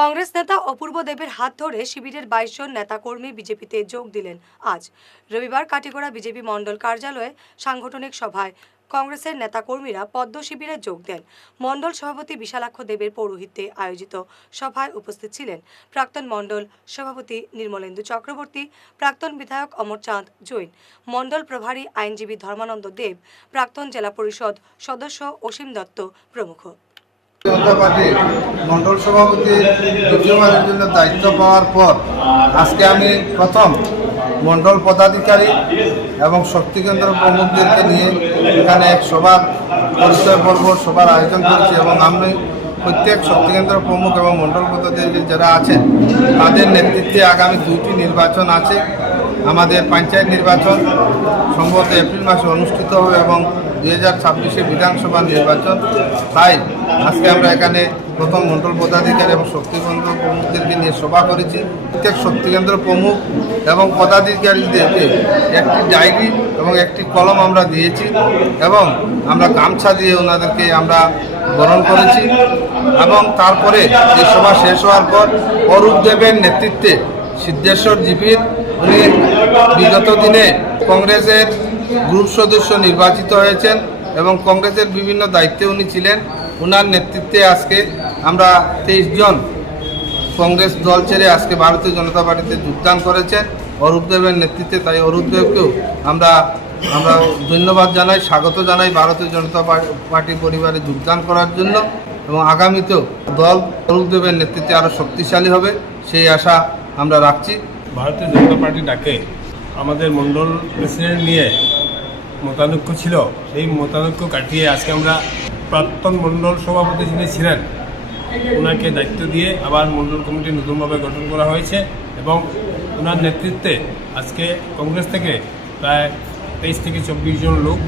কংগ্রেস নেতা অপূর্ব দেবের হাত ধরে শিবিরের 22 জন নেতাকর্মী বিজেপিতে যোগ দিলেন। আজ রবিবার কাটিগড়া বিজেপি মণ্ডল কার্যালয়ে সাংগঠনিক সভায় কংগ্রেসের নেতাকর্মীরা পদ্ম শিবিরে যোগ দেন। মণ্ডল সভাপতি বিশালাক্ষ দেবের পৌরোহিত্যে আয়োজিত সভায় উপস্থিত ছিলেন প্রাক্তন মণ্ডল সভাপতি নির্মলেন্দু চক্রবর্তী, প্রাক্তন বিধায়ক অমরচাঁদ জৈন, মণ্ডল প্রভারী আইনজীবী ধর্মানন্দ দেব, প্রাক্তন জেলা পরিষদ সদস্য অসীম দত্ত প্রমুখ। জনতা পার্টি মণ্ডল সভাপতির দ্বিতীয়বারের জন্য দায়িত্ব পাওয়ার পর আজকে আমি প্রথম মণ্ডল পদাধিকারী এবং শক্তিকেন্দ্র প্রমুখদেরকে নিয়ে এখানে এক সভার পরিচয় পর্ব সভার আয়োজন করেছি এবং আমি প্রত্যেক শক্তিকেন্দ্র প্রমুখ এবং মণ্ডল পদাধিকারী যারা আছেন তাদের নেতৃত্বে আগামী 2টি নির্বাচন আছে। আমাদের পঞ্চায়েত নির্বাচন সম্ভবত এপ্রিল মাসে অনুষ্ঠিত হবে এবং 2026 বিধানসভা নির্বাচন। তাই আজকে আমরা এখানে প্রথম মণ্ডল পদাধিকারী এবং শক্তিকেন্দ্র প্রমুখদেরকে নিয়ে সভা করেছি। প্রত্যেক শক্তিকেন্দ্র প্রমুখ এবং পদাধিকারীদেরকে একটি ডায়েরি এবং একটি কলম আমরা দিয়েছি এবং আমরা গামছা দিয়ে ওনাদেরকে আমরা বরণ করেছি এবং তারপরে এই সভা শেষ হওয়ার পর অরূপ দেবের নেতৃত্বে সিদ্ধেশ্বর জিপির উনি বিগত দিনে কংগ্রেসের গ্রুপ সদস্য নির্বাচিত হয়েছেন এবং কংগ্রেসের বিভিন্ন দায়িত্বে উনি ছিলেন। ওনার নেতৃত্বে আজকে আমরা 23 জন কংগ্রেস দল ছেড়ে আজকে ভারতীয় জনতা পার্টিতে যোগদান করেছেন অরূপ দেবের নেতৃত্বে। তাই অরূপ দেবকেও আমরা ধন্যবাদ জানাই, স্বাগত জানাই ভারতীয় জনতা পার্টি পরিবারে যোগদান করার জন্য এবং আগামীতেও দল অরূপ দেবের নেতৃত্বে আরও শক্তিশালী হবে সেই আশা আমরা রাখছি। ভারতীয় জনতা পার্টি ডাকে আমাদের মণ্ডল প্রেসিডেন্ট নিয়ে মতানৈক্য ছিল, সেই মতানৈক্য কাটিয়ে আজকে আমরা প্রাক্তন মণ্ডল সভাপতি যিনি ছিলেন ওনাকে দায়িত্ব দিয়ে আবার মণ্ডল কমিটি নতুনভাবে গঠন করা হয়েছে এবং ওনার নেতৃত্বে আজকে কংগ্রেস থেকে প্রায় 23 থেকে 24 জন লোক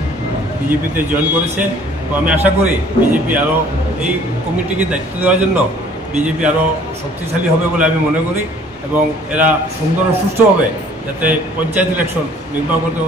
বিজেপিতে জয়েন করেছে। তো আমি আশা করি বিজেপি আরও এই কমিটিকে দায়িত্ব দেওয়ার জন্য বিজেপি আরও শক্তিশালী হবে বলে আমি মনে করি এবং এরা সুন্দর ও সুষ্ঠুভাবে যাতে পঞ্চায়েত ইলেকশন নির্বাহ করতে